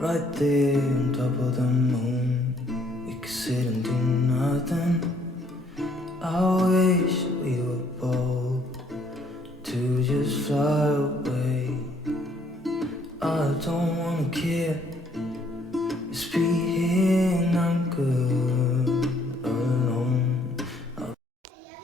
right there on top of the moon. We could sit and do nothing. I wish we were bold to just fly away. I don't wanna care. Just be here and I'm good alone.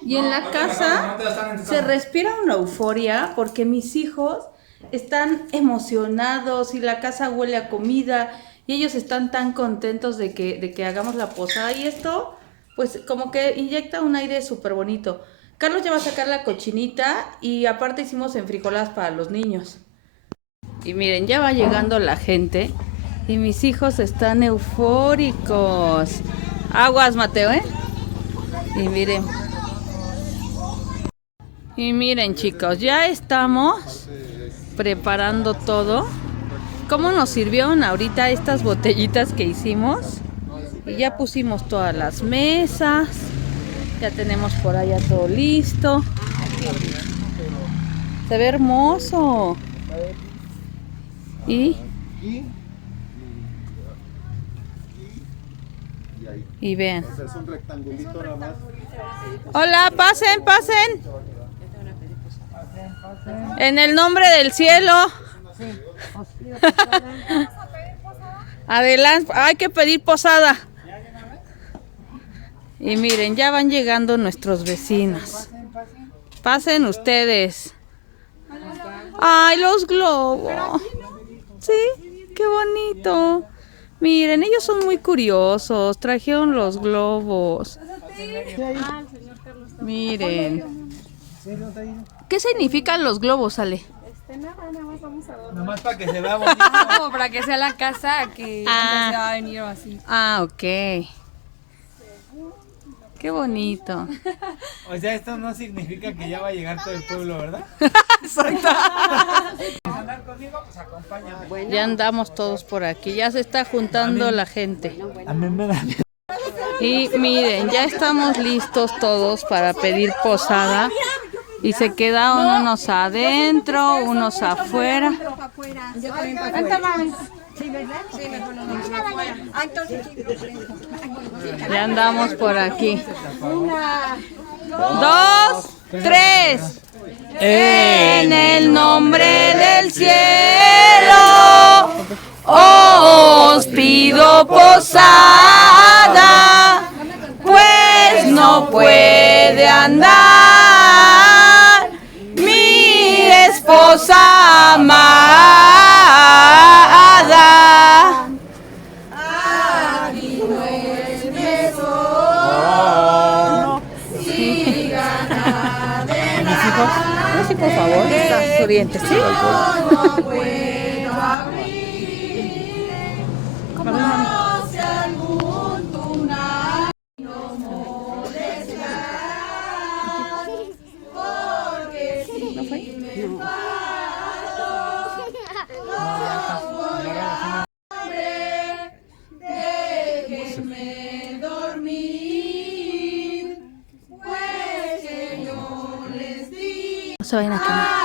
Y en la casa se respira una euforia porque mis hijos están emocionados y la casa huele a comida y ellos están tan contentos de que hagamos la posada y esto pues como que inyecta un aire súper bonito. Carlos ya va a sacar la cochinita y aparte hicimos enfrijoladas para los niños. Y miren, ya va llegando la gente y mis hijos están eufóricos. Aguas, Mateo, ¿eh? Y miren chicos, ya estamos preparando todo. ¿Cómo nos sirvieron ahorita estas botellitas que hicimos? Y ya pusimos todas las mesas. Ya tenemos por allá todo listo. Se ve hermoso. Y vean. Hola, pasen. En el nombre del cielo. Adelante, hay que pedir posada. Y miren, ya van llegando nuestros vecinos. Pasen ustedes. Ay, los globos. Sí, qué bonito. Miren, ellos son muy curiosos. Trajeron los globos. Miren. ¿Qué significan los globos, Ale? Nada más vamos a dormir. Nomás para que se vea bonito. Como para que sea la casa que se va a venir o así. Ok. Qué bonito. O sea, esto no significa que ya va a llegar todo el pueblo, ¿verdad? Exacto. Andar conmigo, pues acompáñame. Ya andamos todos por aquí. Ya se está juntando la gente. A mí me da miedo. Y miren, ya estamos listos todos para pedir posada. Y se quedan unos adentro, unos afuera. Ya andamos por aquí. 2, 3. En el nombre del cielo os pido posada, pues no puede andar mi esposa amada. Aquí no es mi sol, sigan adelante. Sí, por favor, estás oriente, ¿sí? No puedo abrir, como si algún tunal no molestará, porque si me enfado, déjenme dormir, pues que yo les di. No se vayan a quemar.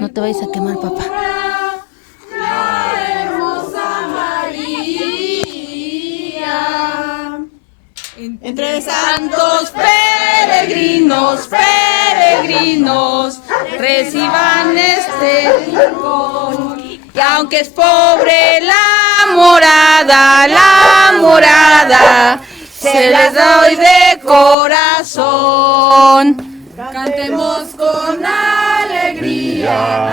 No te vayas a quemar, papá. La hermosa María. Entre santos peregrinos, reciban este rincón. Y aunque es pobre la morada, se les doy de corazón. Cantemos con alegría,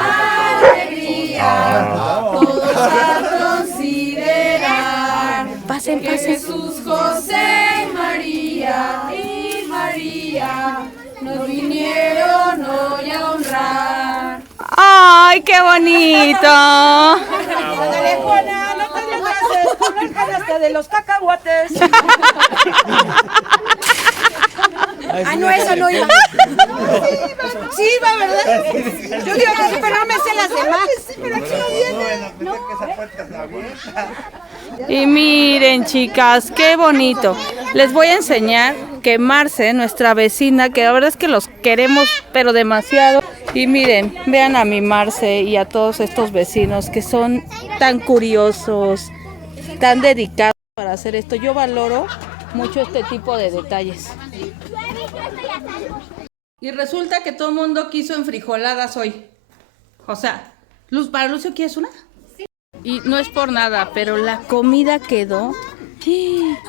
todos a considerar. Pasen. Jesús, José, María y María nos vinieron hoy a honrar. ¡Ay, qué bonito! Ándale, Juana, no te haces, tú no hasta de los cacahuates. Ah, no, eso no iba. Sí, va, ¿verdad? Yo digo que sí, pero no me sé las demás. Pero aquí no viene. Y miren, chicas, qué bonito. Les voy a enseñar que Marce, nuestra vecina, que la verdad es que los queremos, pero demasiado, Y miren, vean a mi Marce y a todos estos vecinos que son tan curiosos, tan dedicados para hacer esto. Yo valoro mucho este tipo de detalles. Y resulta que todo el mundo quiso enfrijoladas hoy. O sea, Luz, ¿para Lucio quieres una? Sí. Y no es por nada, pero la comida quedó.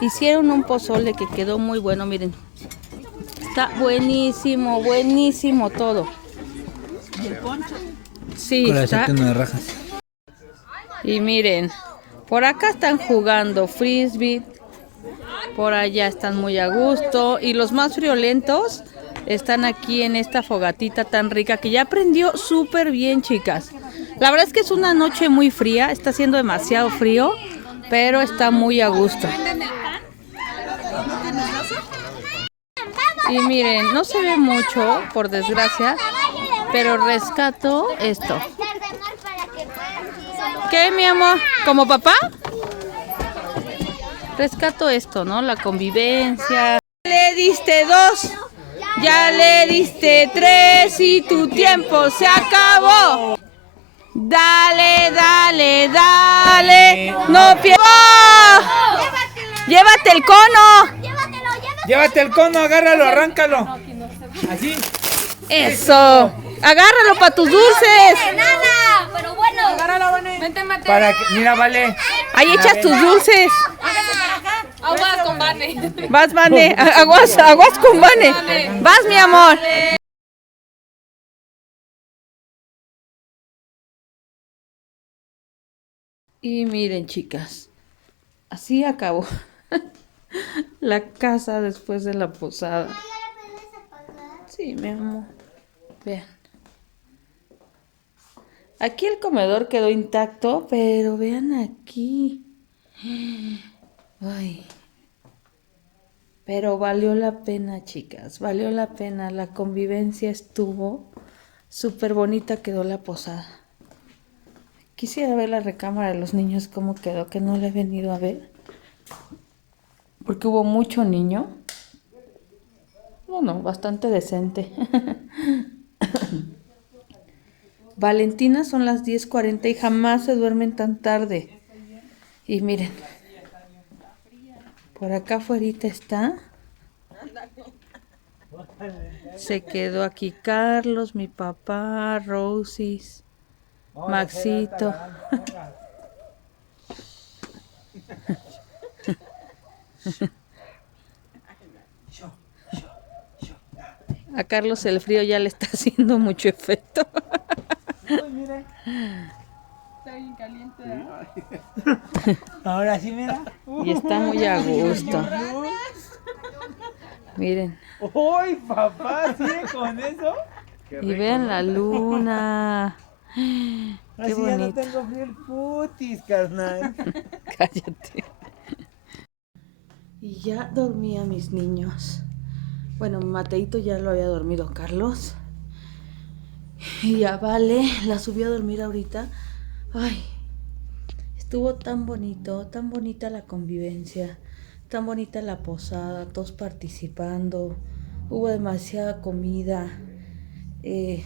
Hicieron un pozole que quedó muy bueno, miren. Está buenísimo, buenísimo todo. ¿Y el poncho? Sí, está. De rajas. Y miren, por acá están jugando frisbee. Por allá están muy a gusto. Y los más friolentos están aquí en esta fogatita tan rica que ya prendió súper bien, chicas. La verdad es que es una noche muy fría. Está haciendo demasiado frío, pero está muy a gusto. Y miren, no se ve mucho, por desgracia, pero rescato esto. ¿Qué, mi amor? ¿Como papá? Rescato esto, ¿no? La convivencia. Le diste 2, ya le diste 3 y tu tiempo se acabó. Dale, dale, dale. No pierdas. Llévate el cono. Llévate el cono, agárralo, arráncalo. Así. Eso. Agárralo para tus dulces. Nada, pero bueno. Agárralo, Vane. Vente, Mateo. Para que, mira, vale. Ahí echas tus dulces. Aguas con Vane. Vas, Vane. Aguas con Vane. Vas, mi amor. Y miren, chicas, así acabó la casa después de la posada. Sí, mi amor. Vean. Aquí el comedor quedó intacto, pero vean aquí. Ay. Pero valió la pena, chicas. Valió la pena. La convivencia estuvo súper bonita, quedó la posada. Quisiera ver la recámara de los niños cómo quedó, que no la he venido a ver. Porque hubo mucho niño. Bueno, bastante decente. Valentina son las 10:40 y jamás se duermen tan tarde. Y miren, por acá afuera está. Se quedó aquí Carlos, mi papá, Rosis, Maxito. A Carlos el frío ya le está haciendo mucho efecto. Está bien caliente, ¿eh? Ahora sí, mira. Y está muy a gusto. Miren. ¡Uy, papá! ¿Sigue con eso? Y vean la luna. Así Qué ya no bonito. tengo frío el putis, carnal. Cállate. Y ya dormí a mis niños. Bueno, Mateito ya lo había dormido Carlos. Y ya Vale, la subí a dormir ahorita. Ay, estuvo tan bonito, tan bonita la convivencia, tan bonita la posada, todos participando. Hubo demasiada comida.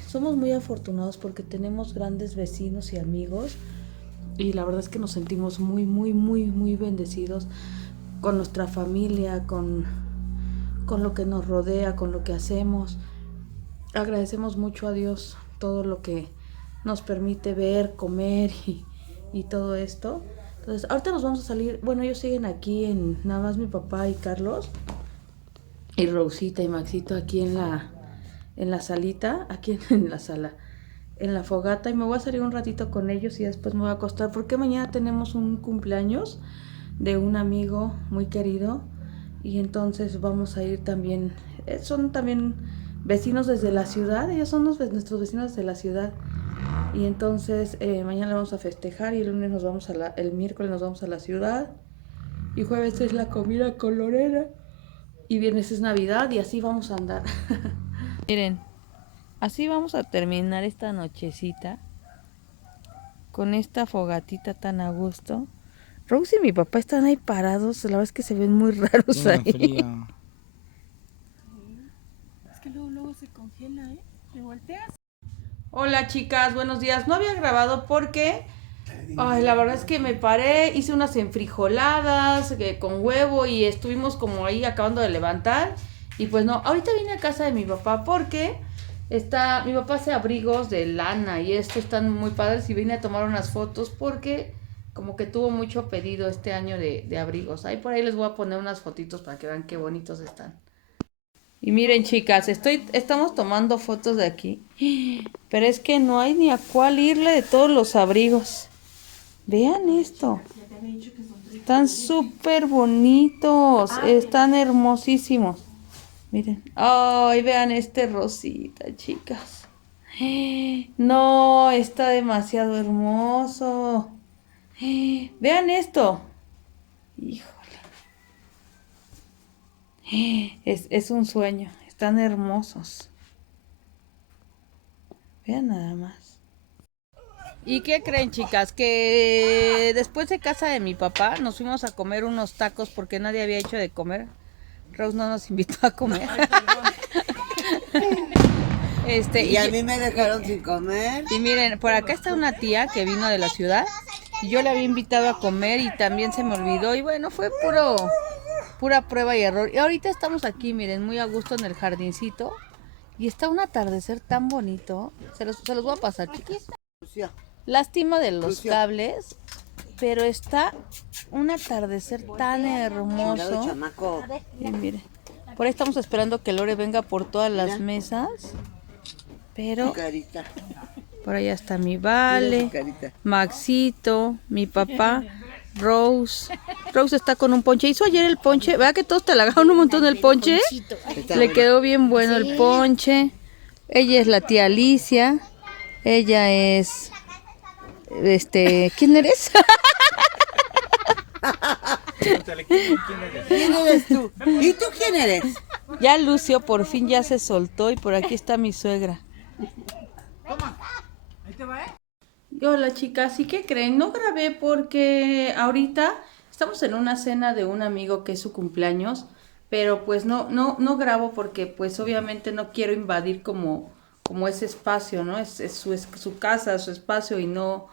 Somos muy afortunados porque tenemos grandes vecinos y amigos. Y la verdad es que nos sentimos muy, muy, muy, muy bendecidos con nuestra familia, con lo que nos rodea, con lo que hacemos. Agradecemos mucho a Dios todo lo que nos permite ver, comer y todo esto. Entonces, ahorita nos vamos a salir. Bueno, ellos siguen aquí, nada más mi papá y Carlos, y Rosita y Maxito aquí en la salita, aquí en la sala, en la fogata, y me voy a salir un ratito con ellos y después me voy a acostar porque mañana tenemos un cumpleaños de un amigo muy querido y entonces vamos a ir también. Son también vecinos desde la ciudad, ellos son nuestros vecinos de la ciudad y entonces mañana vamos a festejar y el lunes el miércoles nos vamos a la ciudad y jueves es la comida con Lorena y viernes es Navidad y así vamos a andar. Miren, así vamos a terminar esta nochecita con esta fogatita tan a gusto. Rose y mi papá están ahí parados, la verdad es que se ven muy raros ahí. Frío. Es que luego se congela, ¿eh? ¿Le volteas? Hola chicas, buenos días. No había grabado porque la verdad es que me paré, hice unas enfrijoladas con huevo y estuvimos como ahí acabando de levantar. Y pues no, ahorita vine a casa de mi papá porque mi papá hace abrigos de lana y estos están muy padres y vine a tomar unas fotos porque como que tuvo mucho pedido este año de abrigos. Ahí por ahí les voy a poner unas fotitos para que vean qué bonitos están. Y miren chicas, estamos tomando fotos de aquí, pero es que no hay ni a cuál irle de todos los abrigos. Vean esto, están súper bonitos, están hermosísimos. Miren, ay, vean este rosita, chicas. No, está demasiado hermoso. Vean esto. Híjole. Es un sueño, están hermosos. Vean nada más. ¿Y qué creen, chicas? Que después de casa de mi papá nos fuimos a comer unos tacos porque nadie había hecho de comer. Rose no nos invitó a comer. Y a mí me dejaron sin comer. Y miren, por acá está una tía que vino de la ciudad y yo la había invitado a comer y también se me olvidó y bueno, fue pura prueba y error. Y ahorita estamos aquí, miren, muy a gusto en el jardincito y está un atardecer tan bonito. Se los voy a pasar, chicas. Lástima de los cables, pero está un atardecer tan hermoso. Y miren, por ahí estamos esperando que Lore venga por todas las mesas. Pero por allá está mi Vale, Maxito, mi papá, Rose. Rose está con un ponche. Hizo ayer el ponche. ¿Verdad que todos te halagaron un montón el ponche? Le quedó bien bueno el ponche. Ella es la tía Alicia. Ella es... ¿quién eres? ¿Quién eres tú? ¿Y tú quién eres? Ya Lucio por fin ya se soltó y por aquí está mi suegra. Toma, ahí te va, Hola chicas, ¿y qué creen? No grabé porque ahorita estamos en una cena de un amigo que es su cumpleaños, pero pues no grabo porque pues obviamente no quiero invadir como ese espacio, ¿no? Es su casa, su espacio y no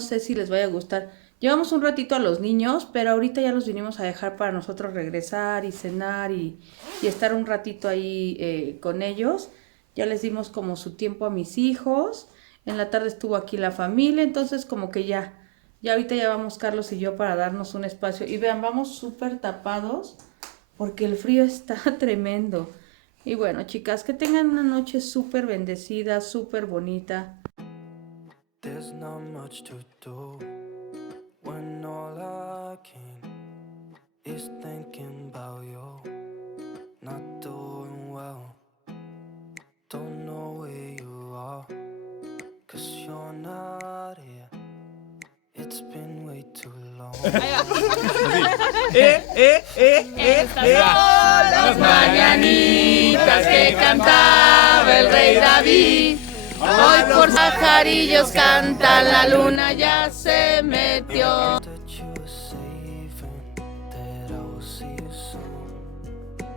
sé si les vaya a gustar. Llevamos un ratito a los niños, pero ahorita ya los vinimos a dejar para nosotros regresar y cenar y estar un ratito ahí con ellos. Ya les dimos como su tiempo a mis hijos. En la tarde estuvo aquí la familia, entonces como que ya ahorita ya vamos Carlos y yo para darnos un espacio. Y vean, vamos súper tapados porque el frío está tremendo. Y bueno, chicas, que tengan una noche súper bendecida, súper bonita. There's not much to do when all I can is thinking about you. Not doing well, don't know where you are, 'cause you're not here. It's been way too long. Las mañanitas que cantaba el rey David. Hoy por pajarillos canta, la luna ya se metió. That you were saving, that I will see you soon.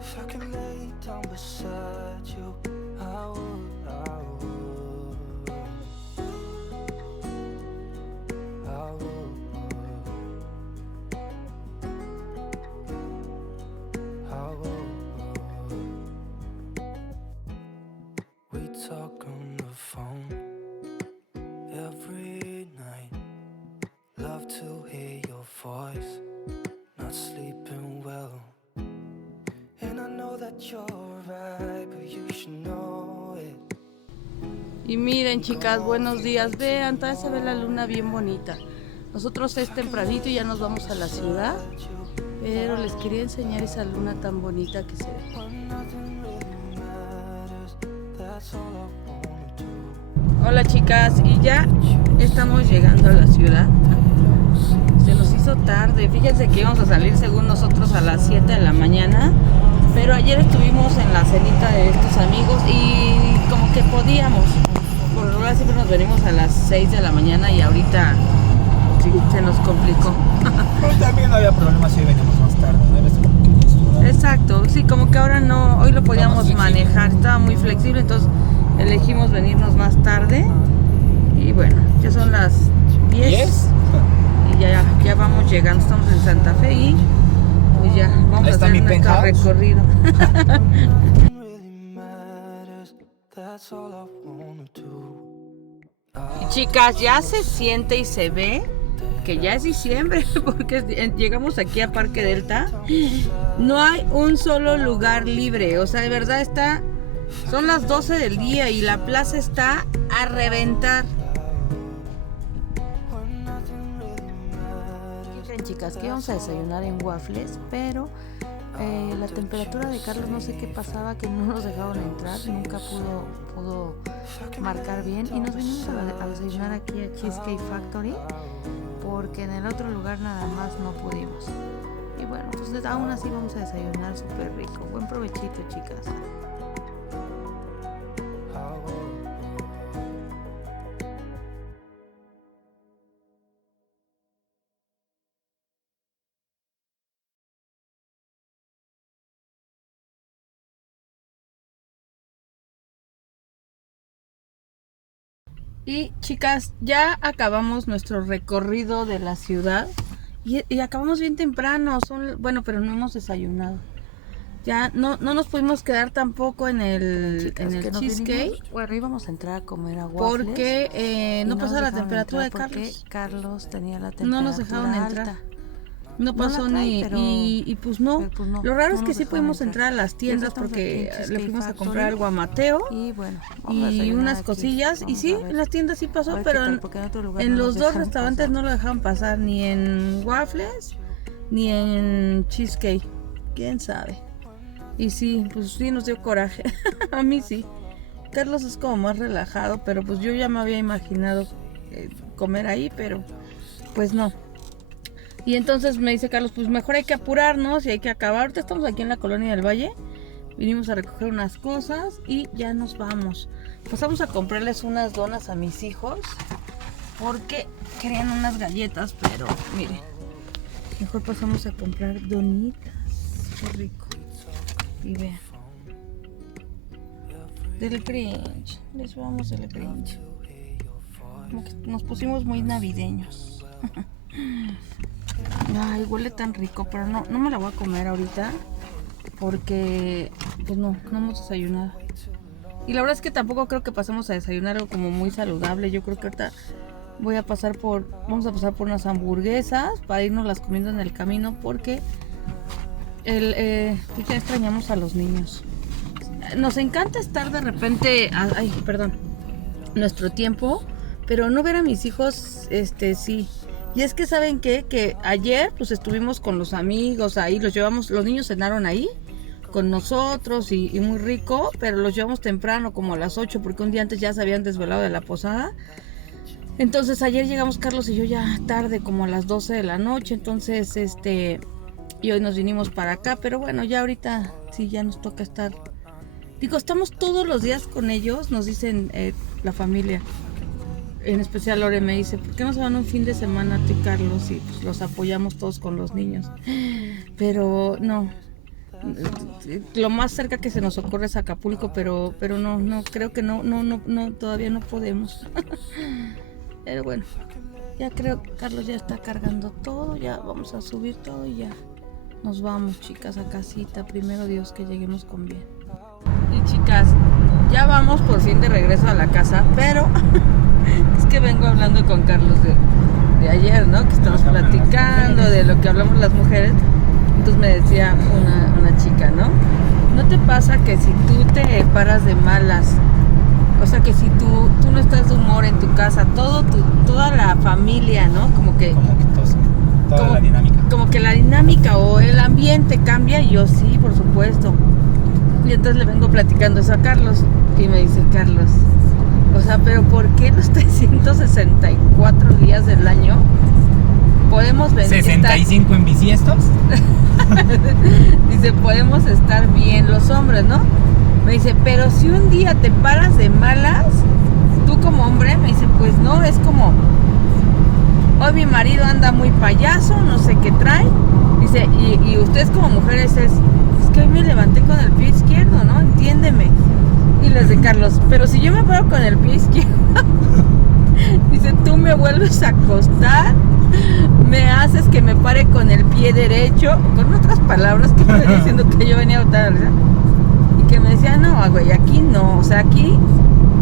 If I could lay down beside you, I would, I would, I would. We talk on the phone every night. Love to hear your voice. Not sleeping well. And I know that you're right, but you should know it. Y miren chicas, buenos días. Vean, todavía se ve la luna bien bonita. Nosotros es tempranito y ya nos vamos a la ciudad, pero les quería enseñar esa luna tan bonita que se ve. Hola chicas, y ya estamos llegando a la ciudad. Se nos hizo tarde, fíjense que íbamos a salir según nosotros a las 7 de la mañana, pero ayer estuvimos en la cenita de estos amigos y como que podíamos. Por lo general siempre nos venimos a las 6 de la mañana y ahorita sí, se nos complicó. Pero también no había problema si venimos más tarde, ¿no? Exacto, sí, como que ahora no, hoy lo podíamos manejar, estaba muy flexible, entonces elegimos venirnos más tarde. Y bueno, ya son las 10 y ya vamos llegando, estamos en Santa Fe y pues ya vamos a hacer nuestro recorrido. Y chicas, ya se siente y se ve que ya es diciembre, porque llegamos aquí a Parque Delta, no hay un solo lugar libre, o sea, de verdad son las 12 del día y la plaza está a reventar. Chicas, que íbamos a desayunar en Waffles, pero la temperatura de Carlos no sé qué pasaba, que no nos dejaban entrar, nunca pudo marcar bien y nos vinimos a desayunar aquí a Cheesecake Factory porque en el otro lugar nada más no pudimos. Y bueno, pues aún así vamos a desayunar súper rico. Buen provechito, chicas. Y chicas, ya acabamos nuestro recorrido de la ciudad y acabamos bien temprano, bueno, pero no hemos desayunado. Ya no nos pudimos quedar tampoco en el cheesecake. Bueno, íbamos a entrar a comer a Waffles porque no pasaba la temperatura de Carlos. Carlos tenía la temperatura no nos dejaron alta. Entrar. No pasó y pues no. Lo raro es que sí pudimos entrar a las tiendas porque le fuimos a comprar algo a Mateo y unas cosillas. Y sí, en las tiendas sí pasó, pero en los dos restaurantes no lo dejaban pasar, ni en Waffles ni en Cheesecake. ¿Quién sabe? Y sí, pues sí nos dio coraje. A mí sí. Carlos es como más relajado, pero pues yo ya me había imaginado comer ahí, pero pues no. Y entonces me dice Carlos, pues mejor hay que apurarnos y hay que acabar. Ahorita estamos aquí en la Colonia del Valle. Vinimos a recoger unas cosas y ya nos vamos. Pasamos a comprarles unas donas a mis hijos porque querían unas galletas, pero miren, mejor pasamos a comprar donitas. Qué rico. Y vean. Del Grinch. Les vamos del Grinch. Como que nos pusimos muy navideños. Ay, huele tan rico, pero no me la voy a comer ahorita porque pues no hemos desayunado. Y la verdad es que tampoco creo que pasemos a desayunar algo como muy saludable. Yo creo que ahorita vamos a pasar por unas hamburguesas para irnos las comiendo en el camino porque pues ya extrañamos a los niños. Nos encanta estar de repente, nuestro tiempo, pero no ver a mis hijos, sí. Y es que ¿saben qué? Que ayer pues estuvimos con los amigos ahí, los niños cenaron ahí con nosotros y muy rico, pero los llevamos temprano, como a las 8, porque un día antes ya se habían desvelado de la posada. Entonces ayer llegamos Carlos y yo ya tarde, como a las 12 de la noche, entonces y hoy nos vinimos para acá, pero bueno, ya ahorita sí ya nos toca estar. Digo, estamos todos los días con ellos, nos dicen la familia. En especial Lore me dice, ¿por qué no se van un fin de semana tú y Carlos? Y pues los apoyamos todos con los niños. Pero no. Lo más cerca que se nos ocurre es Acapulco, pero no, creo que no, todavía no podemos. Pero bueno, ya creo que Carlos ya está cargando todo, ya vamos a subir todo y ya nos vamos, chicas, a casita. Primero Dios que lleguemos con bien. Y chicas, ya vamos por fin de regreso a la casa, pero es que vengo hablando con Carlos de ayer, ¿no? Que estamos platicando de lo que hablamos las mujeres. Entonces me decía una chica, ¿no? ¿No te pasa que si tú te paras de malas, o sea que si tú no estás de humor en tu casa, toda la familia, ¿no? Como que la dinámica. Como que la dinámica o el ambiente cambia? Y yo sí, por supuesto. Y entonces le vengo platicando eso a Carlos y me dice Carlos, o sea, pero ¿por qué los 364 días del año podemos venir? ¿65 en bisiestos? Dice, podemos estar bien los hombres, ¿no? Me dice, pero si un día te paras de malas, tú como hombre, me dice, pues no, es como, hoy mi marido anda muy payaso, no sé qué trae. Dice, y ustedes como mujeres es que hoy me levanté con el pie izquierdo, ¿no? Entiéndeme. Y les de Carlos, pero si yo me paro con el pie izquierdo, dice, tú me vuelves a acostar, me haces que me pare con el pie derecho, con otras palabras que me venía diciendo que yo venía a botar, ¿verdad? Y que me decía, no, güey, aquí no, o sea, aquí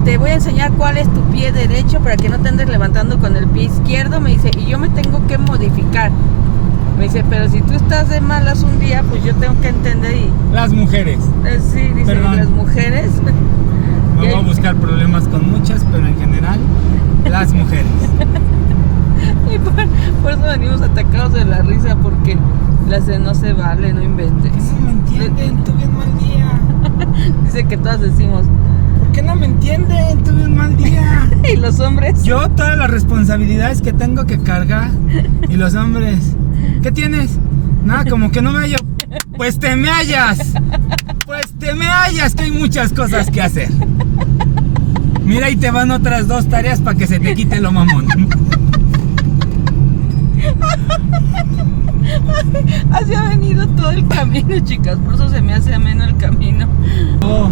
te voy a enseñar cuál es tu pie derecho para que no te andes levantando con el pie izquierdo, me dice, y yo me tengo que modificar. Me dice, pero si tú estás de malas un día, pues yo tengo que entender y... Las mujeres. Sí, dice, Perdón. las mujeres... Vamos a buscar problemas con muchas, pero en general, las mujeres. Y por eso venimos atacados de la risa, porque la de no se vale, no inventes. No me entienden, tuve un mal día. Dice que todas decimos, ¿Por qué no me entienden? Tuve un mal día. ¿y los hombres? Yo todas las responsabilidades que tengo que cargar. Y los hombres, ¿qué tienes? Nada, como que no me hallo. Pues te me hallas. Pues te me hallas, que hay muchas cosas que hacer. Mira, y te van otras 2 tareas para que se te quite lo mamón. Así ha venido todo el camino, chicas, por eso se me hace ameno el camino. Oh,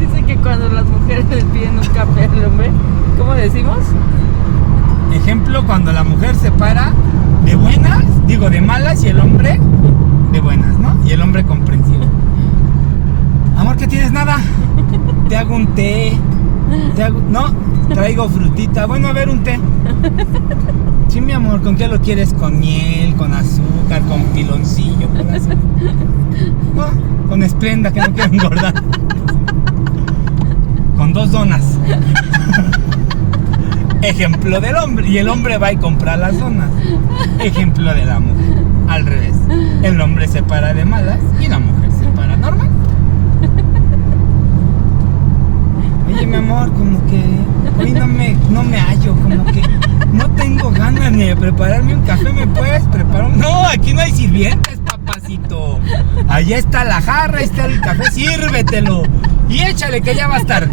Dice que cuando las mujeres les piden un café al hombre, ¿cómo decimos? ejemplo, cuando la mujer se para de buenas, digo de malas, y el hombre de buenas, ¿no? Y el hombre comprensivo. Amor, ¿qué tienes? Nada. Te hago un té. No, traigo frutita. Bueno, a ver, un té. Sí, mi amor, ¿con qué lo quieres? ¿Con miel, con azúcar, con piloncillo? Por así? No, con Esplenda, que no quiero engordar. Con 2 donas. Ejemplo del hombre. Y el hombre va y compra las donas. Ejemplo de la mujer. Al revés. El hombre se para de malas y la mujer se para normal. Oye, mi amor, como que hoy no me hallo, como que no tengo ganas ni de prepararme un café. ¿Me puedes preparar un...? No, aquí no hay sirvientes, papacito. Allá está la jarra, ahí está el café, sírvetelo. Y échale, que ya va a estar.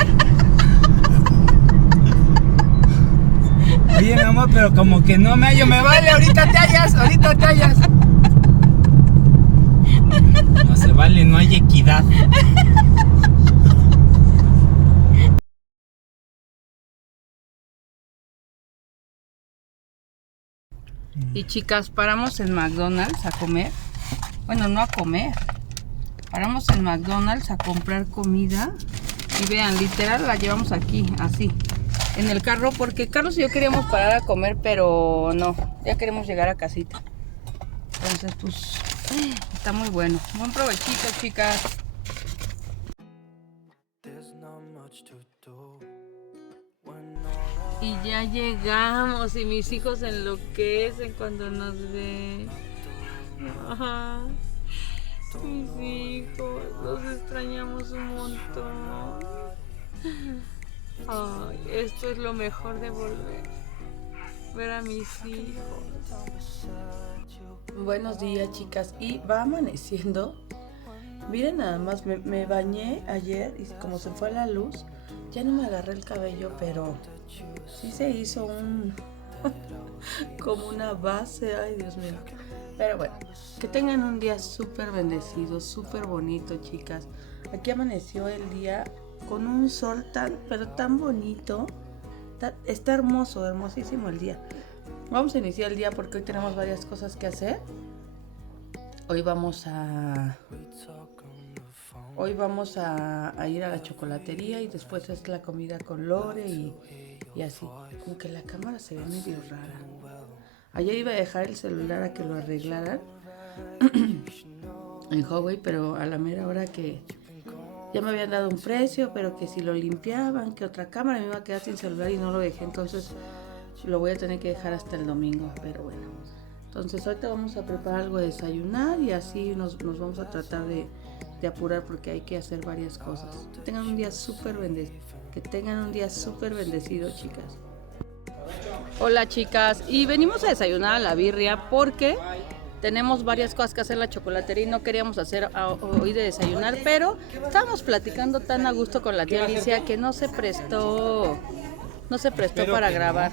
Oye, mi amor, pero como que no me hallo. Me vale, ahorita te hallas, ahorita te hallas. No se vale, no hay equidad. Y chicas, paramos en McDonald's a comer. Bueno, no a comer. Paramos en McDonald's a comprar comida. Y vean, literal la llevamos aquí, así, en el carro, porque Carlos y yo queríamos parar a comer, pero no, ya queremos llegar a casita. Entonces, pues, está muy bueno. Buen provechito, chicas. There's not much to do when Y ya llegamos y mis hijos enloquecen cuando nos ven. Ajá. Mis hijos, los extrañamos un montón. Ay, esto es lo mejor de volver. Ver a mis hijos. Buenos días, chicas. Y va amaneciendo. Miren nada más, me bañé ayer y como se fue la luz, ya no me agarré el cabello, pero sí se hizo como una base. Ay, Dios mío. Pero bueno, que tengan un día súper bendecido, súper bonito, chicas. Aquí amaneció el día con un sol pero tan bonito. Está hermoso, hermosísimo el día. Vamos a iniciar el día porque hoy tenemos varias cosas que hacer. Hoy vamos a ir a la chocolatería y después es la comida con Lore y así. Como que la cámara se ve medio rara. Ayer iba a dejar el celular a que lo arreglaran en Huawei, pero a la mera hora que ya me habían dado un precio, pero que si lo limpiaban, que otra cámara, me iba a quedar sin celular y no lo dejé. Entonces lo voy a tener que dejar hasta el domingo, pero bueno. Entonces ahorita vamos a preparar algo de desayunar y así nos vamos a tratar de apurar porque hay que hacer varias cosas. Que tengan un día súper bendecido, chicas. Hola, chicas, y venimos a desayunar a la birria porque tenemos varias cosas que hacer en la chocolatería y no queríamos hacer hoy de desayunar, pero estábamos platicando tan a gusto con la tía Alicia que no se prestó para grabar.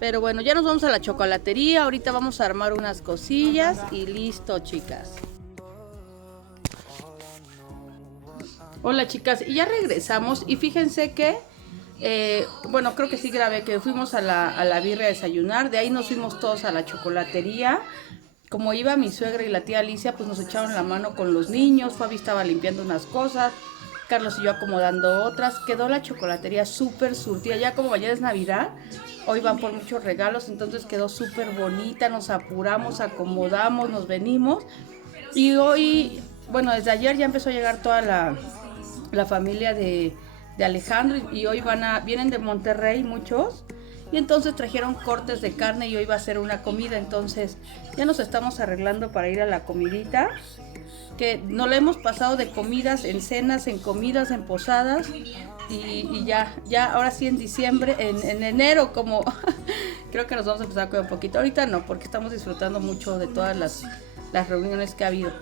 Pero bueno, ya nos vamos a la chocolatería, ahorita vamos a armar unas cosillas y listo, chicas. Hola chicas, y ya regresamos y fíjense que, bueno, creo que sí grabé que fuimos a la birria a desayunar, de ahí nos fuimos todos a la chocolatería. Como iba mi suegra y la tía Alicia, pues nos echaron la mano con los niños, Fabi estaba limpiando unas cosas, Carlos y yo acomodando otras, quedó la chocolatería súper surtida, ya como mañana es Navidad, hoy van por muchos regalos, entonces quedó súper bonita, nos apuramos, acomodamos, nos venimos y hoy, bueno, desde ayer ya empezó a llegar toda la familia de Alejandro y hoy vienen de Monterrey muchos y entonces trajeron cortes de carne y hoy va a ser una comida, entonces ya nos estamos arreglando para ir a la comidita, que nos la hemos pasado de comidas en cenas, en comidas, en posadas y ya ahora sí en diciembre, en enero como creo que nos vamos a empezar a cuidar un poquito, ahorita no porque estamos disfrutando mucho de todas las reuniones que ha habido.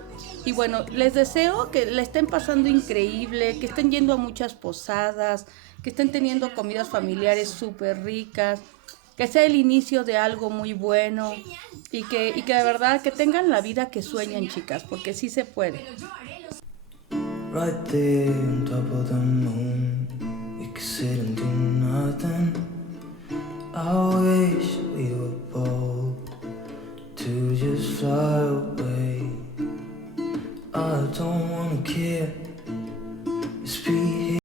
Y bueno, les deseo que la estén pasando increíble, que estén yendo a muchas posadas, que estén teniendo comidas familiares súper ricas, que sea el inicio de algo muy bueno y que de verdad que tengan la vida que sueñan, chicas, porque sí se puede. Right there on top of the moon, we could sit and do nothing. I wish we were bold to just fly away. I don't wanna care. It's